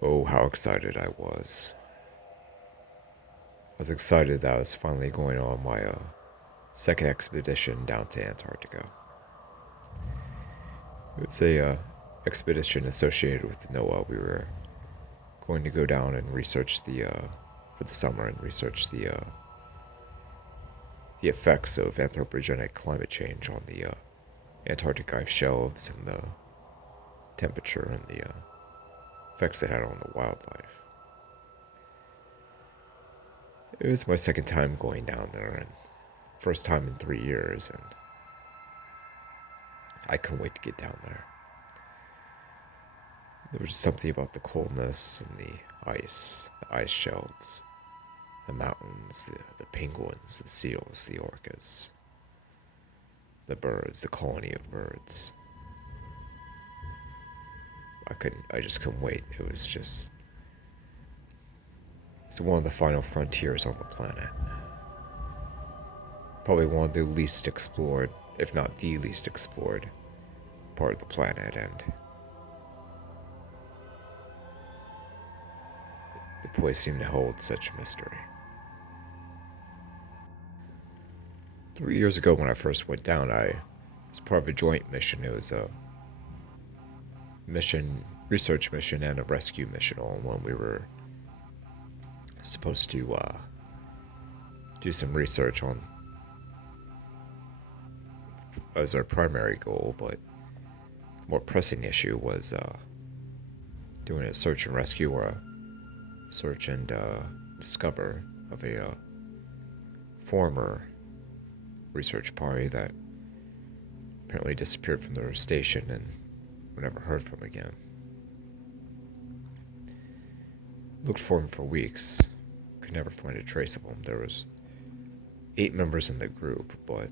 Oh, how excited I was. I was excited that I was finally going on my second expedition down to Antarctica. It was a expedition associated with NOAA. We were going to go down and research for the summer and research the effects of anthropogenic climate change on the Antarctic ice shelves and the temperature and the effects it had on the wildlife. It was my second time going down there and first time in 3 years, and I couldn't wait to get down there. There was something about the coldness and the ice shelves, the mountains, the penguins, the seals, the orcas, the birds, the colony of birds. I just couldn't wait. It's one of the final frontiers on the planet. Probably one of the least explored, if not the least explored, part of the planet, and the place seemed to hold such mystery. 3 years ago, when I first went down, I was part of a joint mission. It was a research mission, and a rescue mission all in one. We were supposed to do some research on as our primary goal, but the more pressing issue was doing a search and rescue, or a search and discover of a former research party that apparently disappeared from their station and were never heard from again. Looked for him for weeks, could never find a trace of him. There was 8 members in the group, but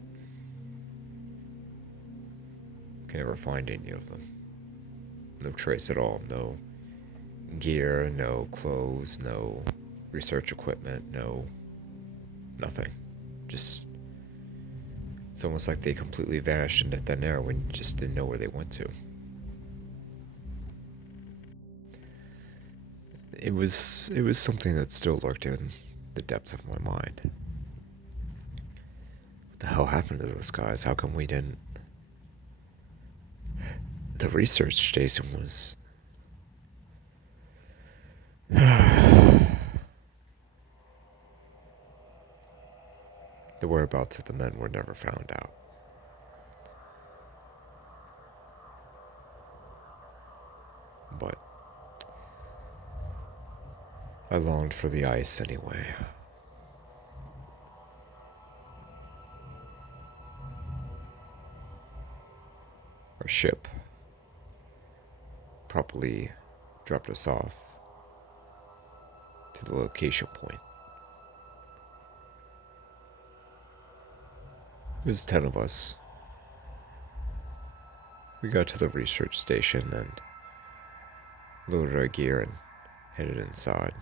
could never find any of them. No trace at all. No gear, no clothes, no research equipment, nothing. Just, it's almost like they completely vanished into thin air when you just didn't know where they went to. It was something that still lurked in the depths of my mind. What the hell happened to those guys? How come we didn't? The research station was the whereabouts of the men were never found out. But I longed for the ice anyway. Our ship properly dropped us off to the location point. It was 10 of us. We got to the research station and loaded our gear and headed inside.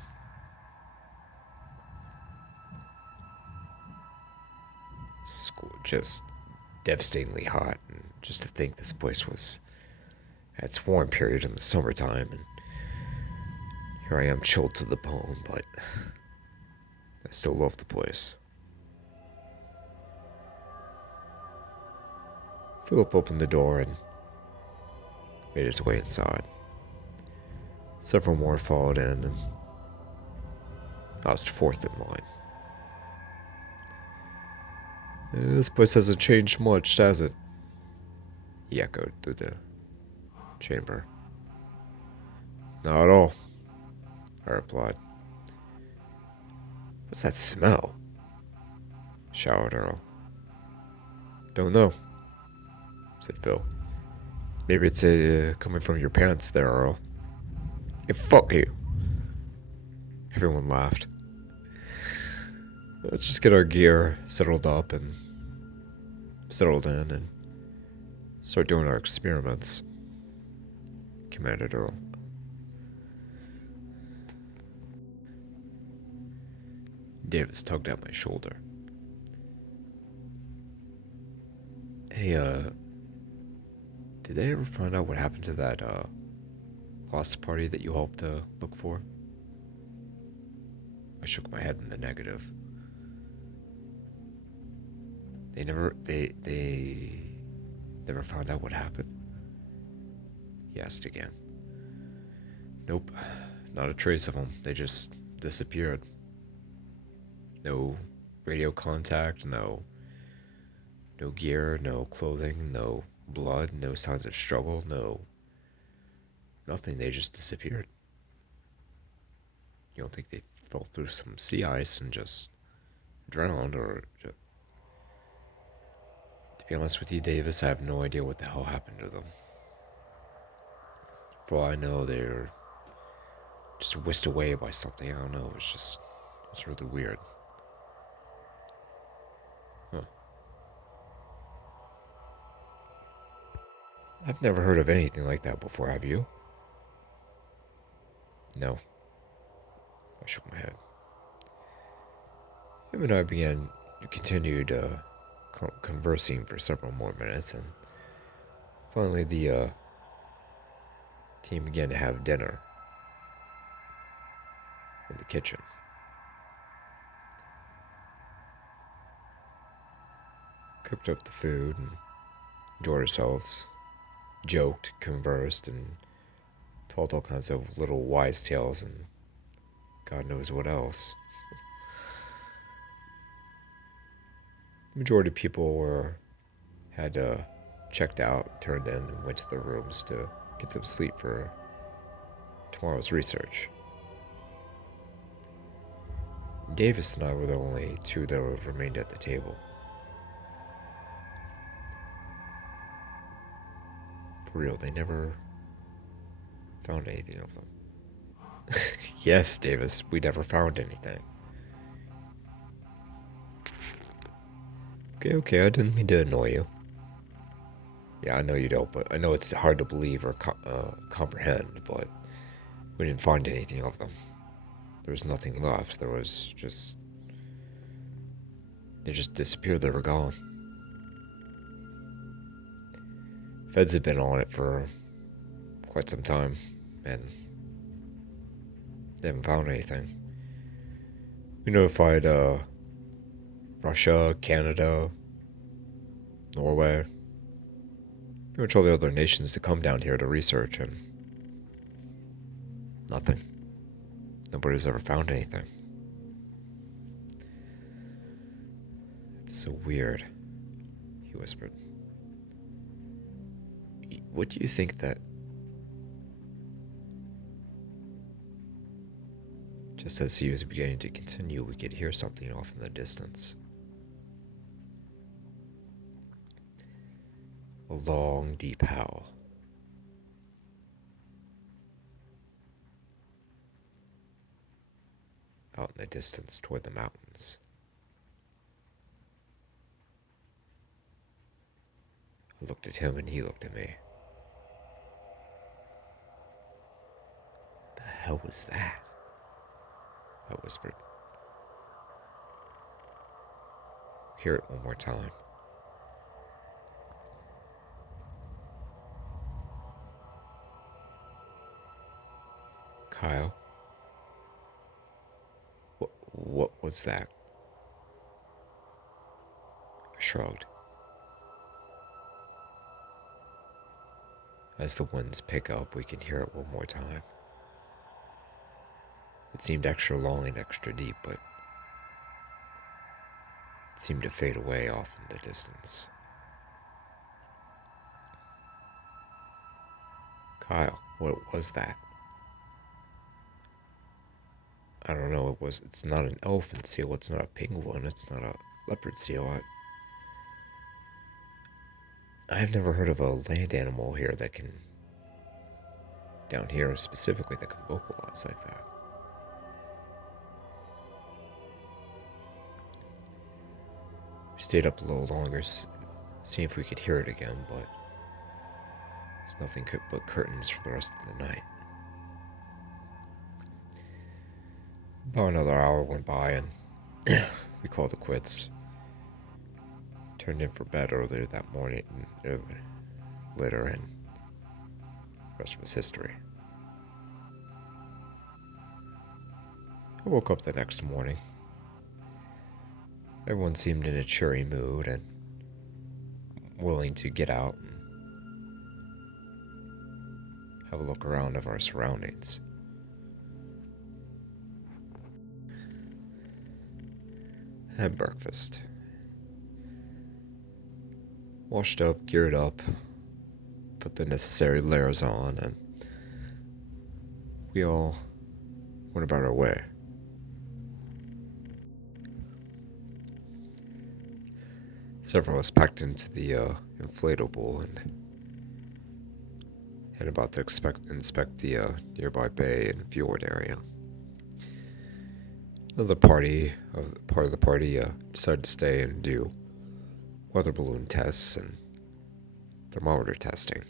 School just devastatingly hot, and just to think this place was at its warm period in the summertime, and here I am chilled to the bone, but I still love the place. Philip opened the door and made his way inside. Several more followed in, and I was fourth in line. This place hasn't changed much, has it? He echoed through the chamber. Not at all, I replied. What's that smell? Shouted Earl. Don't know, said Phil. Maybe it's coming from your parents there, Earl. Hey, fuck you. Everyone laughed. Let's just get our gear settled up and settled in and start doing our experiments, commanded Earl. Davis tugged at my shoulder. Hey, did they ever find out what happened to that lost party that you hoped to look for? I shook my head in the negative. They never found out what happened? He asked again. Nope, not a trace of them. They just disappeared. No radio contact, no gear, no clothing, no blood, no signs of struggle, nothing. They just disappeared. You don't think they fell through some sea ice and just drowned, or just... To be honest with you, Davis, I have no idea what the hell happened to them. For all I know, they're just whisked away by something. I don't know. It's really weird. Huh. I've never heard of anything like that before, have you? No. I shook my head. Him and I continued conversing for several more minutes, and finally the team began to have dinner in the kitchen. Cooked up the food and enjoyed ourselves, joked, conversed, and told all kinds of little wise tales and God knows what else. The majority of people had checked out, turned in, and went to their rooms to get some sleep for tomorrow's research. Davis and I were the only two that remained at the table. For real, they never found anything of them. Yes, Davis, we never found anything. Okay, I didn't mean to annoy you. Yeah, I know you don't, but I know it's hard to believe or comprehend, but we didn't find anything of them. There was nothing left. They just disappeared. They were gone. Feds had been on it for quite some time, and they haven't found anything. We notified Russia, Canada, Norway, pretty much all the other nations to come down here to research, and nothing. Nobody's ever found anything. It's so weird, he whispered. What do you think that... Just as he was beginning to continue, we could hear something off in the distance. A long, deep howl. Out in the distance toward the mountains. I looked at him and he looked at me. The hell was that? I whispered. Hear it one more time. Kyle? What was that? I shrugged. As the winds pick up, we can hear it one more time. It seemed extra long and extra deep, but it seemed to fade away off in the distance. Kyle, what was that? I don't know, it's not an elephant seal, it's not a penguin, it's not a leopard seal. I've never heard of a land animal here that can, down here specifically, that can vocalize like that. We stayed up a little longer, seeing if we could hear it again, but there's nothing but curtains for the rest of the night. About another hour went by and we called it quits. Turned in for bed earlier that morning, later, and the rest was history. I woke up the next morning. Everyone seemed in a cheery mood and willing to get out and have a look around of our surroundings. I had breakfast. Washed up, geared up, put the necessary layers on, and we all went about our way. Several of us packed into the inflatable and head about to inspect the nearby bay and fjord area. Another part of the party decided to stay and do weather balloon tests and thermometer testing.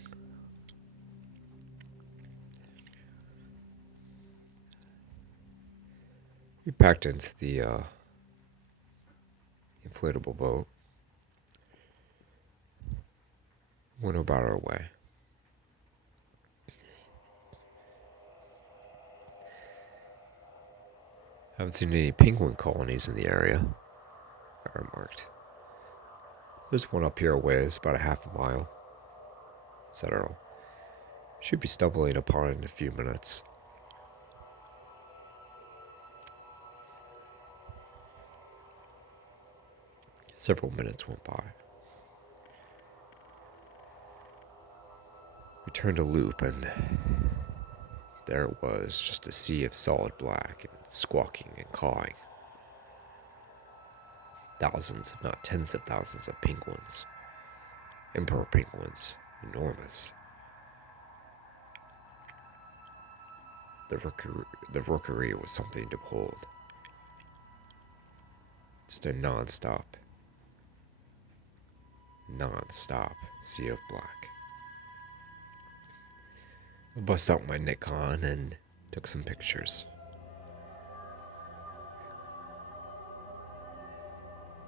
We packed into the inflatable boat, went about our way. Haven't seen any penguin colonies in the area, I remarked. There's one up here a ways, about a half a mile, said Earl. Should be stumbling upon it in a few minutes. Several minutes went by. We turned a loop, and there it was, just a sea of solid black and squawking and cawing. Thousands, if not tens of thousands of penguins. Emperor penguins, enormous. The rookery was something to behold. Just a non-stop sea of black. I bust out my Nikon and took some pictures.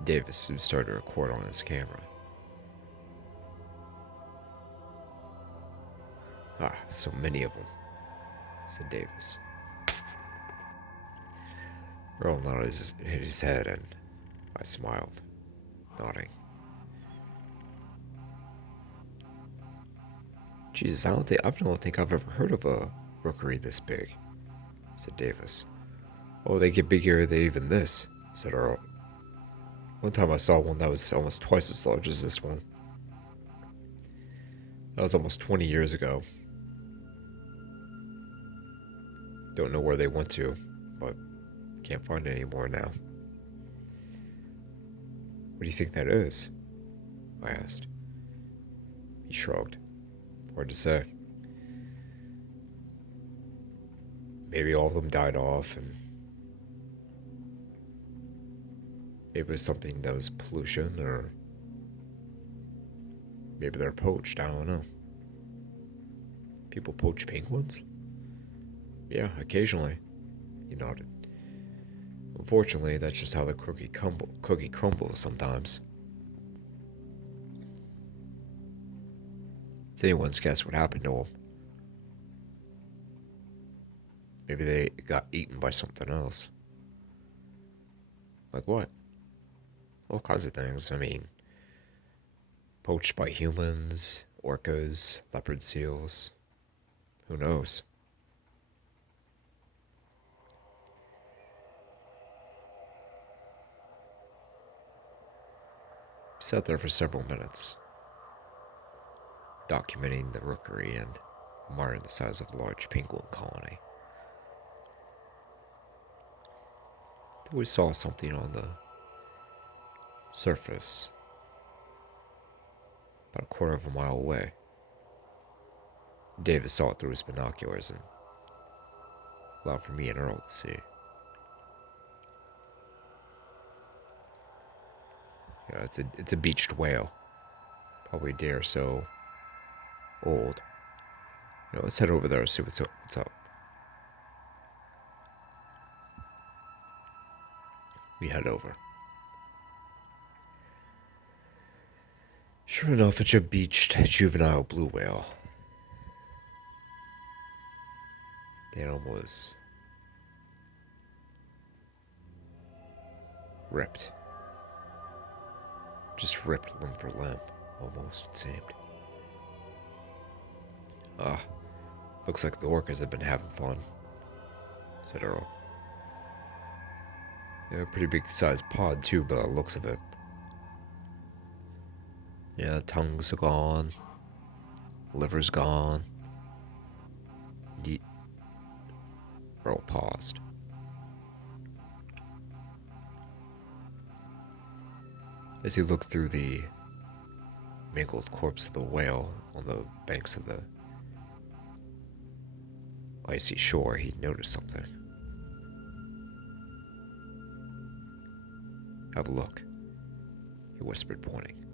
Davis started to record on his camera. Ah, so many of them, said Davis. Earl nodded his head and I smiled, nodding. Jesus, I don't think I've ever heard of a rookery this big, said Davis. Oh, they get bigger than even this, said Earl. One time I saw one that was almost twice as large as this one. That was almost 20 years ago. Don't know where they went to, but can't find it anymore now. What do you think that is? I asked. He shrugged. Hard to say. Maybe all of them died off, and maybe it was something that was pollution, or maybe they're poached. I don't know. People poach penguins? Yeah, occasionally. He nodded. Unfortunately, that's just how the cookie crumbles sometimes. It's anyone's guess what happened to them. Maybe they got eaten by something else. Like what? All kinds of things. I mean, poached by humans, orcas, leopard seals. Who knows? We sat there for several minutes, documenting the rookery and admiring the size of the large penguin colony. Then we saw something on the surface, about a quarter of a mile away. Davis saw it through his binoculars and allowed for me and Earl to see. Yeah, it's a beached whale, probably a day or so old. Let's head over there and see what's up. We head over. Sure enough, it's a beached juvenile blue whale. The animal was ripped. Just ripped limb for limb, almost, it seemed. Ah, looks like the orcas have been having fun, said Earl. Yeah, a pretty big sized pod too, by the looks of it. Yeah, tongues are gone. Liver's gone. Earl paused. As he looked through the mangled corpse of the whale on the banks of the icy shore, he noticed something. Have a look, he whispered, pointing.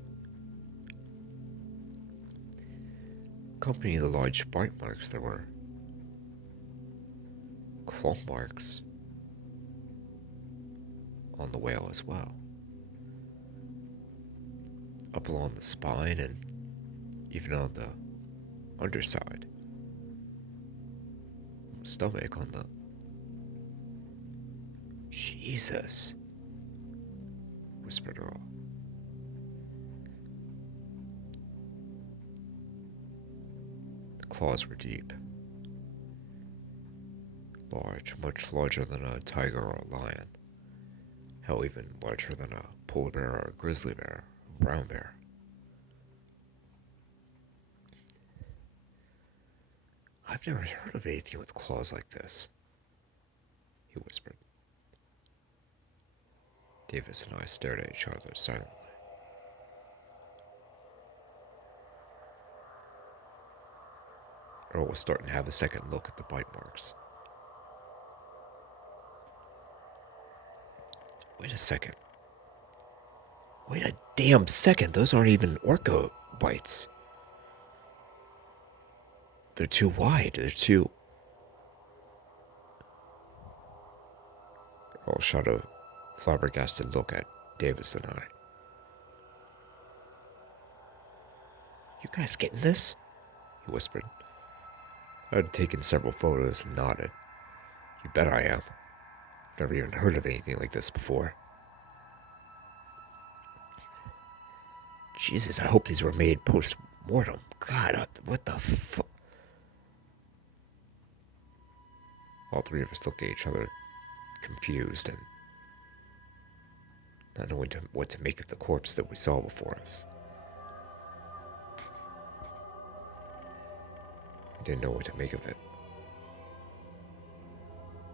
Accompanying the large bite marks, there were claw marks on the whale as well. Up along the spine and even on the underside. On the stomach, on the... Jesus, whispered Earl. The claws were deep. Large, much larger than a tiger or a lion. Hell, even larger than a polar bear or a grizzly bear, or a brown bear. I've never heard of anything with claws like this, he whispered. Davis and I stared at each other silently. Earl was starting to have a second look at the bite marks. Wait a second. Wait a damn second. Those aren't even orca bites. They're too wide. They're too... Earl shot a flabbergasted look at Davis and I. You guys getting this? He whispered. I had taken several photos and nodded. You bet I am. I've never even heard of anything like this before. Jesus, I hope these were made post-mortem. God, what the fuck? All three of us looked at each other, confused and not knowing what to make of the corpse that we saw before us. We didn't know what to make of it.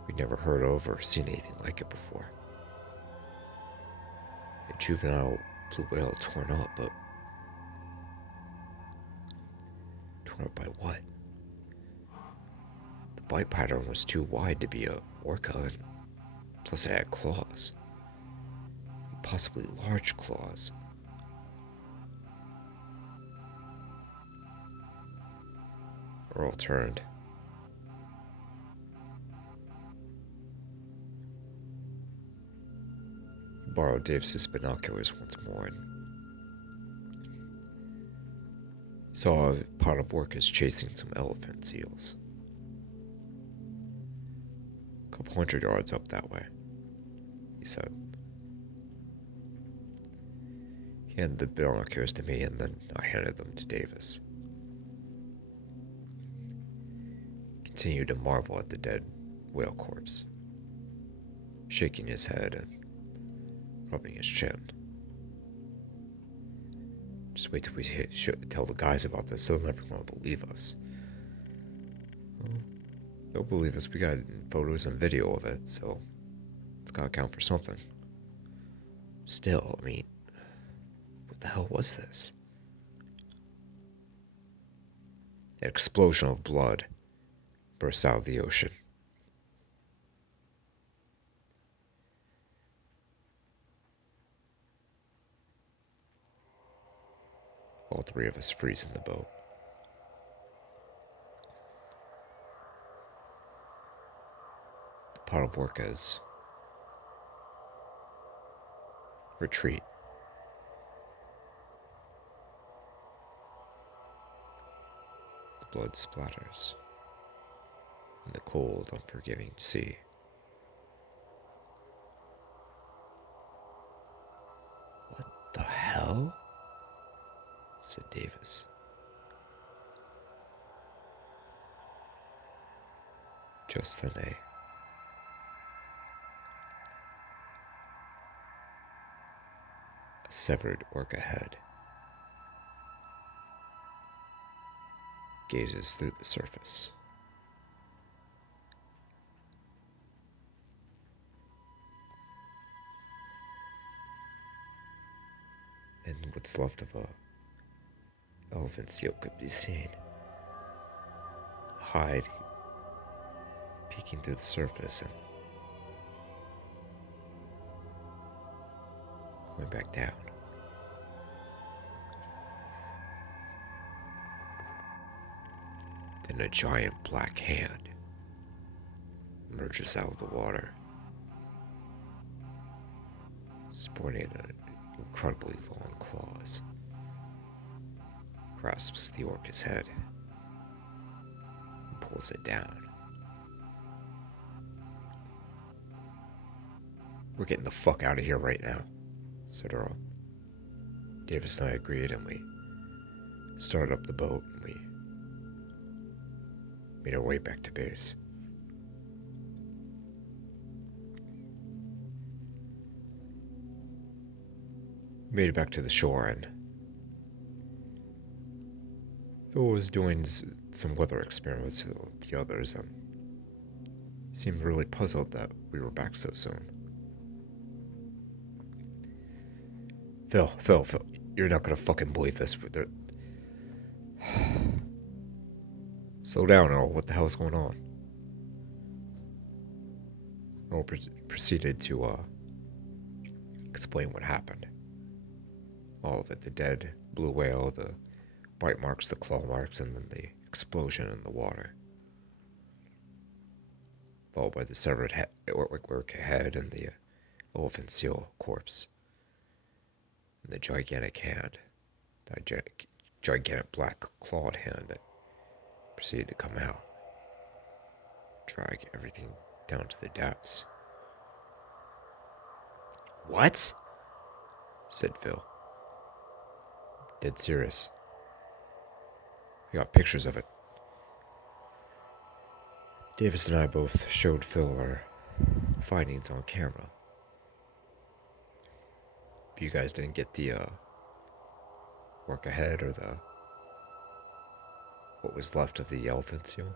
We'd never heard of or seen anything like it before. A juvenile blue whale torn up, but... torn up by what? The bite pattern was too wide to be a orca, and plus it had claws. Possibly large claws. Earl turned. He borrowed Davis's binoculars once more and saw a pod of orcas chasing some elephant seals. A couple 100 yards up that way, he said. He handed the binoculars to me, and then I handed them to Davis. He continued to marvel at the dead whale corpse, shaking his head and rubbing his chin. Just wait till we tell the guys about this. They'll never want to believe us. Well, they'll believe us. We got photos and video of it, so it's gotta count for something. Still, I mean, what the hell was this? An explosion of blood burst out of the ocean. All three of us freeze in the boat. The pod of orcas retreat. The blood splatters in the cold, unforgiving sea. Phil? Said Davis. Just then a severed orca head gazes through the surface. And what's left of a elephant seal could be seen. The hide peeking through the surface and going back down. Then a giant black hand emerges out of the water, sporting incredibly long claws, grasps the orca's head, and pulls it down. We're getting the fuck out of here right now, said Earl. Davis and I agreed, and we started up the boat, and we made our way back to base. We made it back to the shore, and Phil was doing some weather experiments with the others, and seemed really puzzled that we were back so soon. Phil, you're not gonna fucking believe this, but slow down, Earl. What the hell is going on? Earl proceeded to explain what happened. All of it: the dead blue whale, the bite marks, the claw marks, and then the explosion in the water. Followed by the severed orca head and the elephant seal corpse. And the gigantic hand, that gigantic black clawed hand that proceeded to come out, drag everything down to the depths. What? Said Phil. Dead serious. We got pictures of it. Davis and I both showed Phil our findings on camera. But you guys didn't get the orca head or the what was left of the elephant seal?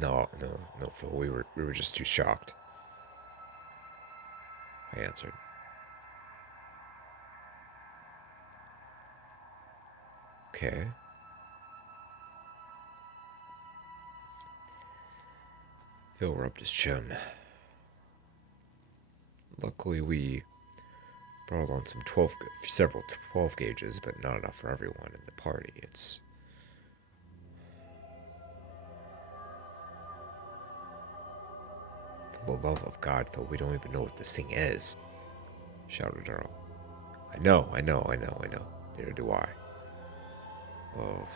No, Phil. We were just too shocked, I answered. Okay. Phil rubbed his chin. Luckily, we brought on several 12 gauges, but not enough for everyone in the party. It's for the love of God, Phil, we don't even know what this thing is, shouted Earl. I know. Neither do I. Well,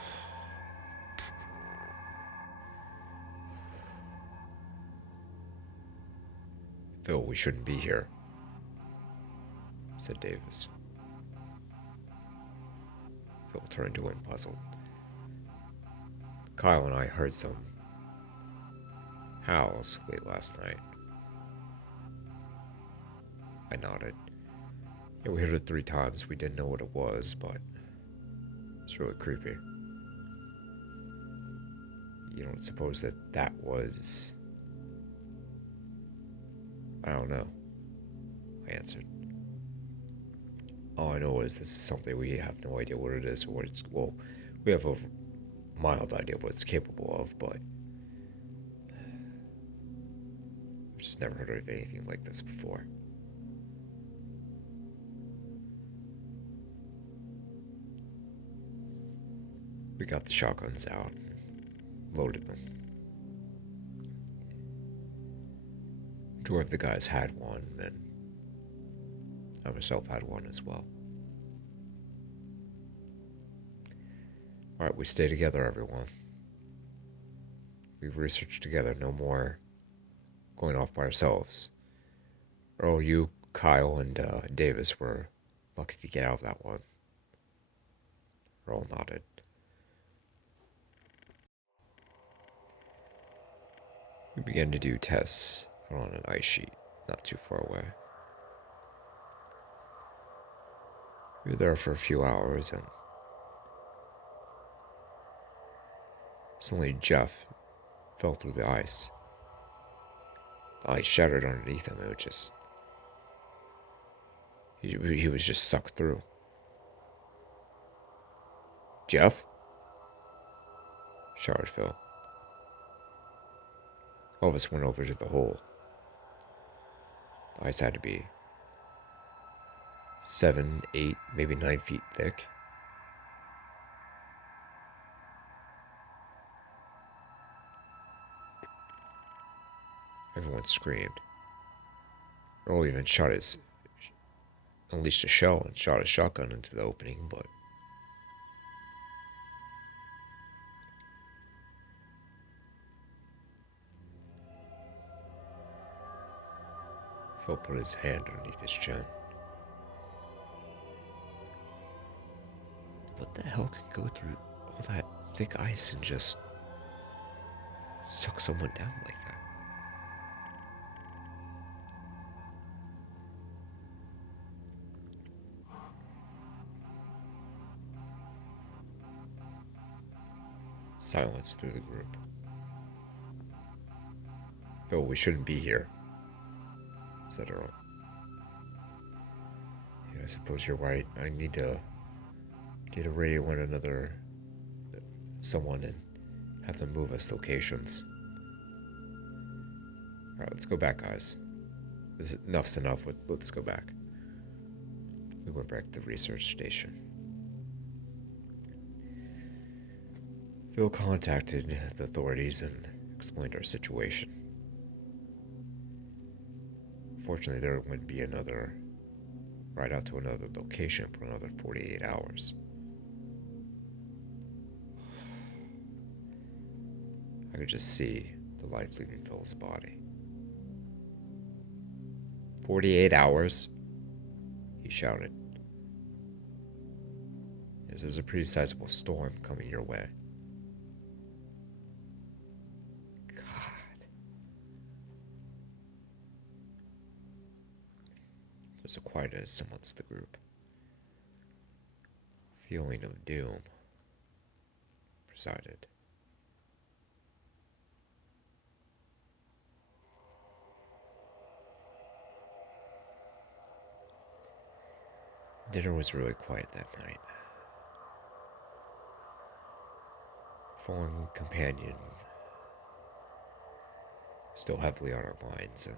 Phil, we shouldn't be here, said Davis. Phil turned to him, puzzled. Kyle and I heard some howls late last night. I nodded. Yeah, we heard it 3 times. We didn't know what it was, but it's really creepy. You don't suppose that was... I don't know, I answered. All I know is this is something we have no idea what it is or what it's... Well, we have a mild idea of what it's capable of, but... I've just never heard of anything like this before. We got the shotguns out and loaded them. Two of the guys had one, and I myself had one as well. Alright, we stay together, everyone. We've researched together, no more going off by ourselves. Earl, you, Kyle, and Davis were Lucky to get out of that one. Earl nodded. We began to do tests on an ice sheet not too far away. We were there for a few hours, and suddenly Jeff fell through the ice. The ice shattered underneath him. It was just... He was just sucked through. Jeff? Shouted Phil. All of us went over to the hole. The ice had to be 7, 8, maybe 9 feet thick. Everyone screamed. Earl even unleashed a shell and shot a shotgun into the opening, but Phil put his hand underneath his chin. What the hell can go through all that thick ice and just suck someone down like that? Silence through the group. Phil, we shouldn't be here, said Earl. Yeah, I suppose you're right. I need to radio someone, and have them move us locations. Alright, let's go back, guys. Enough's enough. Let's go back. We went back to the research station. Phil contacted the authorities and explained our situation. Fortunately, there wouldn't be another ride out to another location for another 48 hours. I could just see the life leaving Phil's body. 48 hours? He shouted. Yes, there's a pretty sizable storm coming your way. God. There's a quietness amongst the group. Feeling of doom presided. Dinner was really quiet that night. Fallen companion still heavily on our minds, and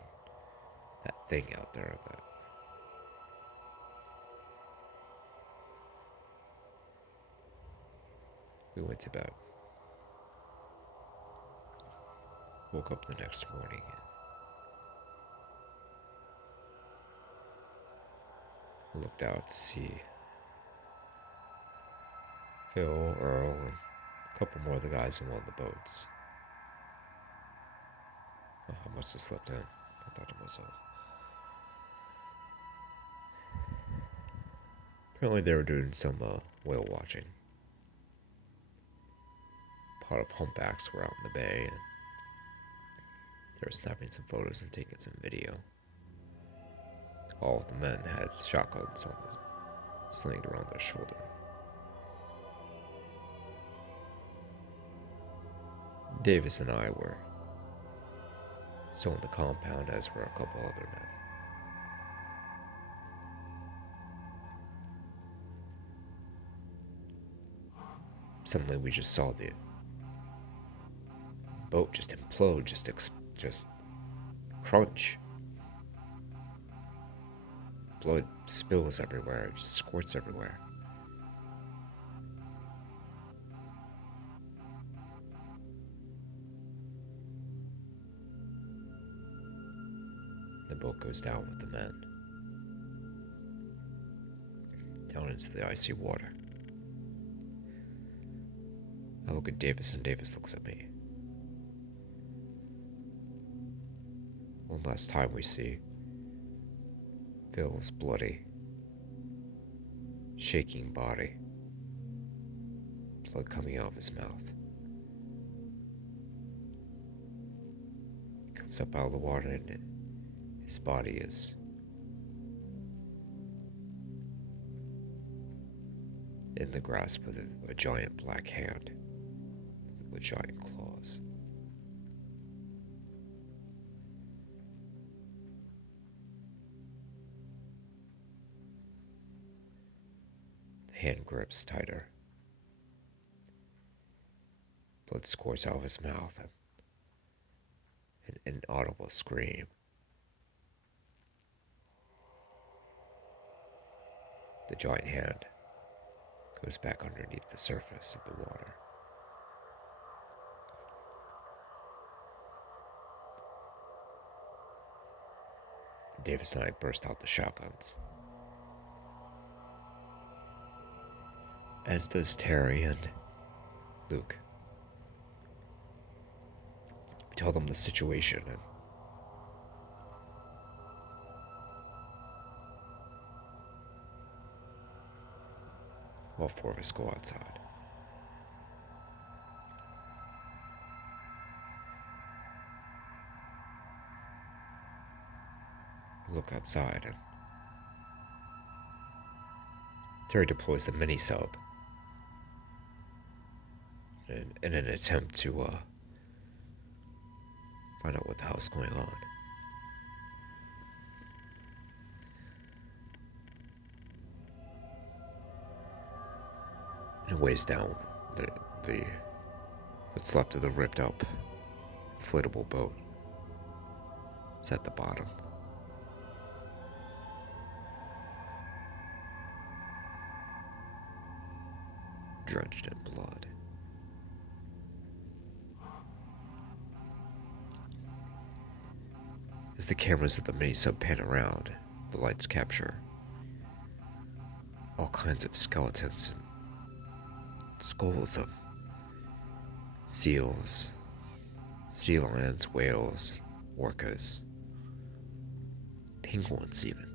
that thing out there that we went to bed. Woke up the next morning and looked out to see Phil, Earl, and a couple more of the guys in one of the boats. Oh, I must have slept in. I thought to myself. Apparently they were doing some whale watching. A pot of humpbacks were out in the bay, and they were snapping some photos and taking some video. All of the men had shotguns on them, slinged around their shoulder. Davis and I were still in the compound, as were a couple other men. Suddenly we just saw the boat just implode, just crunch. Blood spills everywhere, it just squirts everywhere. The boat goes down with the men, down into the icy water. I look at Davis, and Davis looks at me. One last time we see Phil's bloody, shaking body, blood coming out of his mouth. He comes up out of the water and his body is in the grasp of a giant black hand with giant claws. The hand grips tighter. Blood squirts out of his mouth and an inaudible scream. The giant hand goes back underneath the surface of the water. Davis and I burst out the shotguns, as does Terry and Luke. We tell them the situation and all four of us go outside. We look outside and Terry deploys the mini-sub in an attempt to find out what the hell's going on. And it weighs down the what's left of the ripped up inflatable boat. It's at the bottom. Drenched in blood. As the cameras of the mini-sub pan around, the lights capture all kinds of skeletons and skulls of seals, sea lions, whales, orcas, penguins even.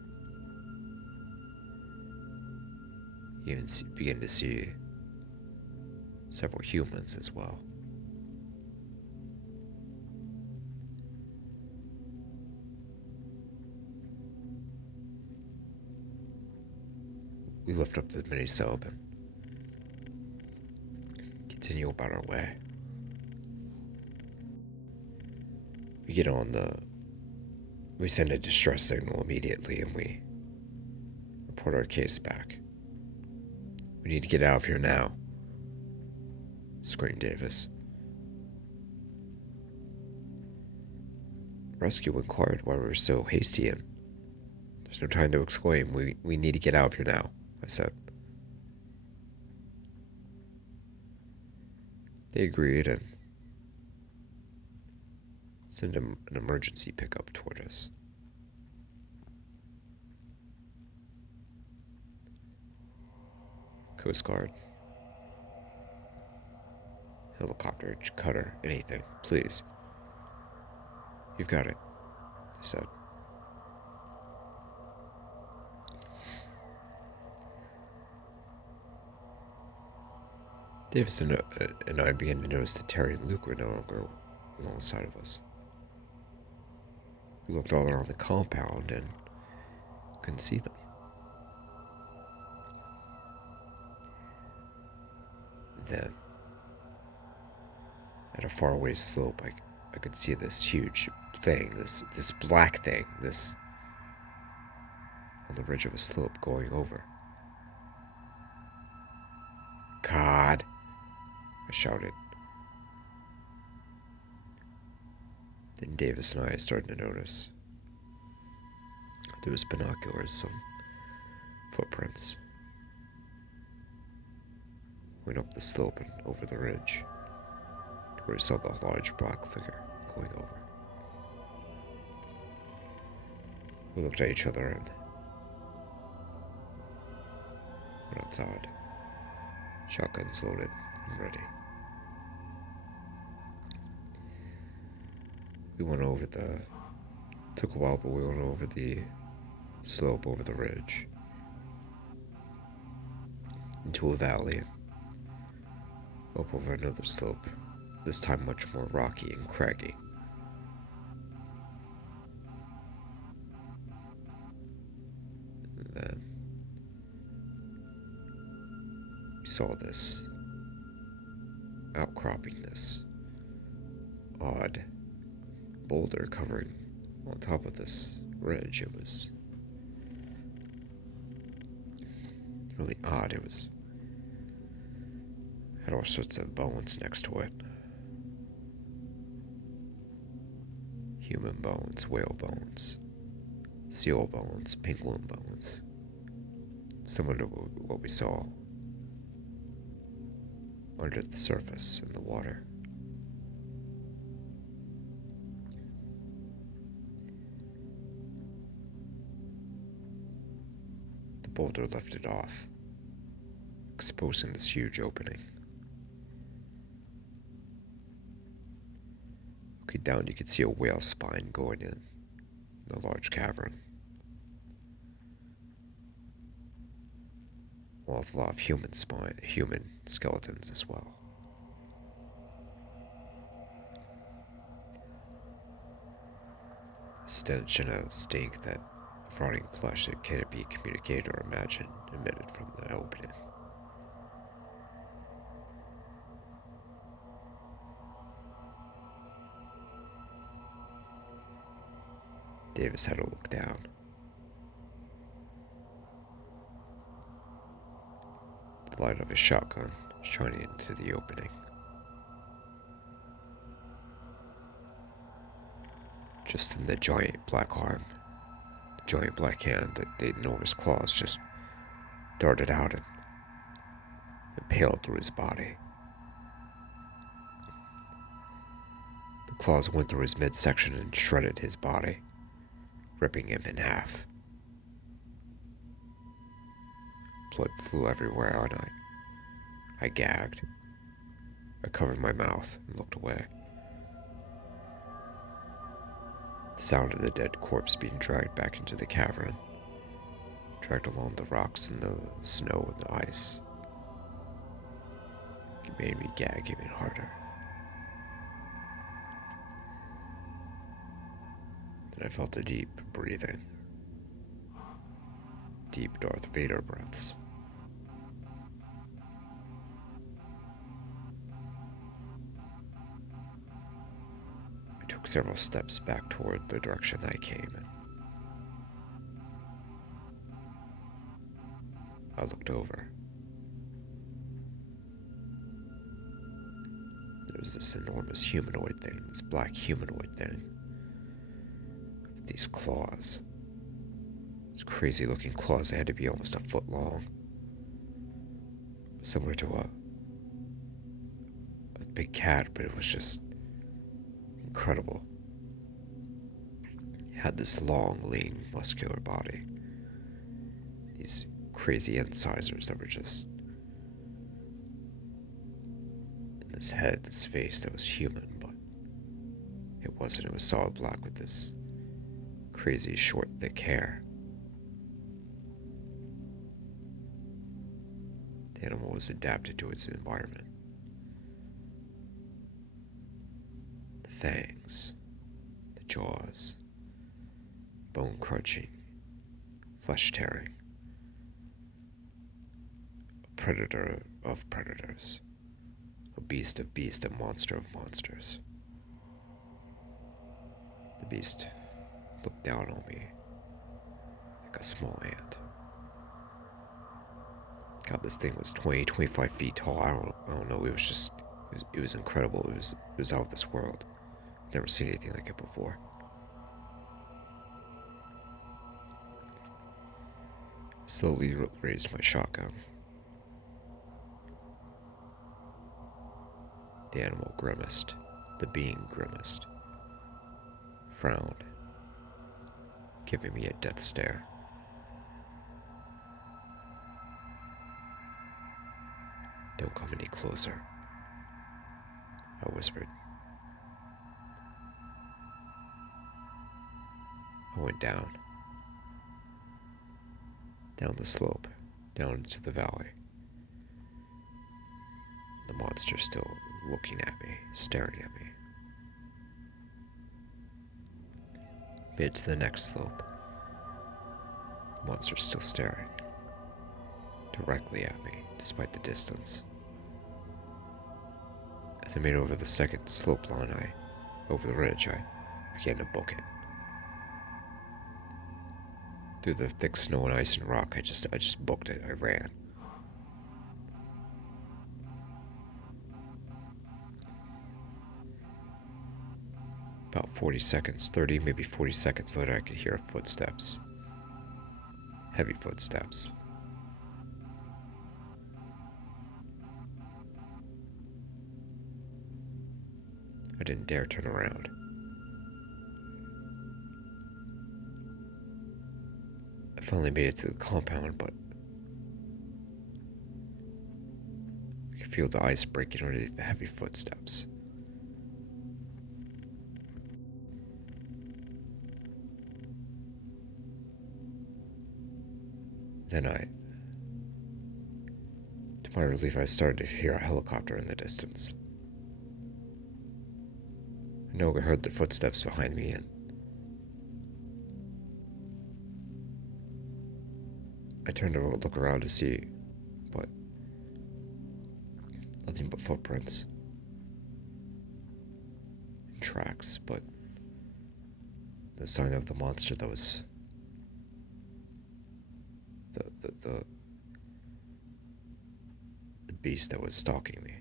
You even begin to see several humans as well. We lift up the mini-sub and continue about our way. We send a distress signal immediately and we report our case back. We need to get out of here now, screamed Davis. Rescue inquired why we were so hasty and there's no time to exclaim. We need to get out of here now, I said. They agreed and sent an emergency pickup toward us. Coast Guard, helicopter, cutter, anything, please. You've got it, they said. Davis and I began to notice that Terry and Luke were no longer alongside of us. We looked all around the compound and couldn't see them. Then, at a faraway slope, I could see this huge thing, this black thing, this on the ridge of a slope going over. God, I shouted. Then Davis and I started to notice through his binoculars some footprints. Went up the slope and over the ridge to where we saw the large black figure going over. We looked at each other and went outside. Shotguns loaded and ready. We went over took a while, but we went over the slope, over the ridge. into a valley and up over another slope, this time much more rocky and craggy. And then we saw this outcropping, this odd boulder covering on top of this ridge. It was really odd. It had all sorts of bones next to it. Human bones, whale bones, seal bones, penguin bones. Similar to what we saw under the surface in the water. The boulder lifted off, exposing this huge opening. Looking down, you could see a whale spine going in the large cavern. Well, with a lot of human skeletons as well. A stench and a stink that of rotting flesh that can't be communicated or imagined emitted from the opening. Davis had to look down. The light of his shotgun shining into the opening. Just then the giant black arm, the giant black hand, the enormous claws just darted out and impaled through his body. The claws went through his midsection and shredded his body, ripping him in half. Blood flew everywhere, and I gagged. I covered my mouth and looked away. The sound of the dead corpse being dragged back into the cavern, dragged along the rocks and the snow and the ice, it made me gag even harder. Then I felt a deep breathing, deep Darth Vader breaths. I took several steps back toward the direction I came in. I looked over. There was this enormous humanoid thing, this black humanoid thing, with these claws. These crazy looking claws that had to be almost a foot long. Similar to a big cat, but it was just incredible. It had this long, lean, muscular body. These crazy incisors that were just in this head, this face that was human, but it wasn't. It was solid black with this crazy, short, thick hair. The animal was adapted to its environment. The fangs, the jaws, bone crunching, flesh tearing. A predator of predators, a beast of beasts, a monster of monsters. The beast looked down on me like a small ant. God, this thing was 20, 25 feet tall. I don't know. It was incredible. It was out of this world. Never seen anything like it before. Slowly raised my shotgun. The animal grimaced. The being grimaced. Frowned, giving me a death stare. "Don't come any closer," I whispered. I went down the slope, down into the valley. monster still looking at me, staring at me. Made it to the next slope. The monster's still staring directly at me, despite the distance. As I made over the second slope line, over the ridge, I began to book it. Through the thick snow and ice and rock, I just booked it. I ran. About 40 seconds, 30, maybe 40 seconds later, I could hear footsteps. Heavy footsteps. I didn't dare turn around. I finally made it to the compound, but I could feel the ice breaking underneath the heavy footsteps. Then to my relief, I started to hear a helicopter in the distance. I know I heard the footsteps behind me, and I turned to look around to see, but nothing but footprints and tracks, but the sign of the monster that was the beast that was stalking me,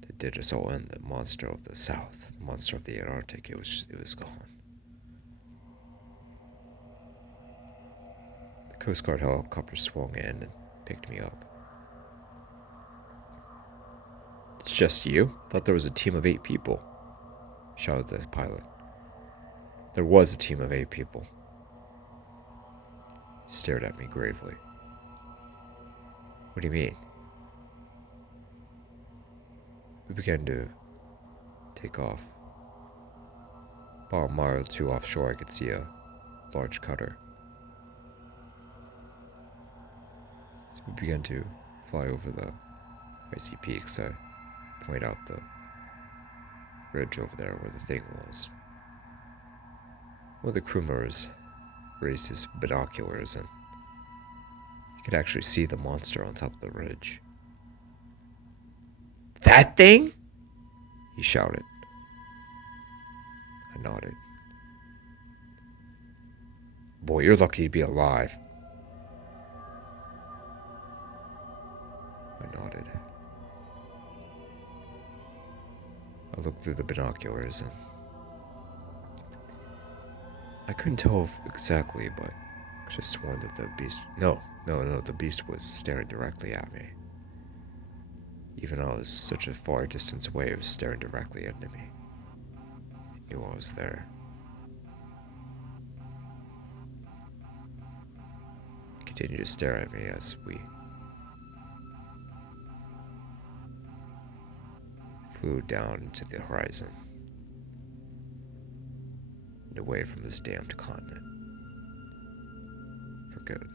that did us all in, the monster of the south, the monster of the Antarctic. It was gone. The Coast Guard helicopter swung in and picked me up. "It's just you? I thought there was a team of 8 people," shouted the pilot. "There was a team of 8 people." He stared at me gravely. "What do you mean?" We began to take off. About a mile or 2 offshore, I could see a large cutter. So we began to fly over the icy peaks. I point out the ridge over there where the thing was. One of the crew members raised his binoculars, and you could actually see the monster on top of the ridge. "That thing?" he shouted. I nodded. "Boy, you're lucky to be alive." I nodded. I looked through the binoculars, and I couldn't tell exactly, but I could have sworn that the beast... No, the beast was staring directly at me. Even though I was such a far distance away, it was staring directly into me. It knew I was there. It continued to stare at me as we flew down into the horizon and away from this damned continent for good.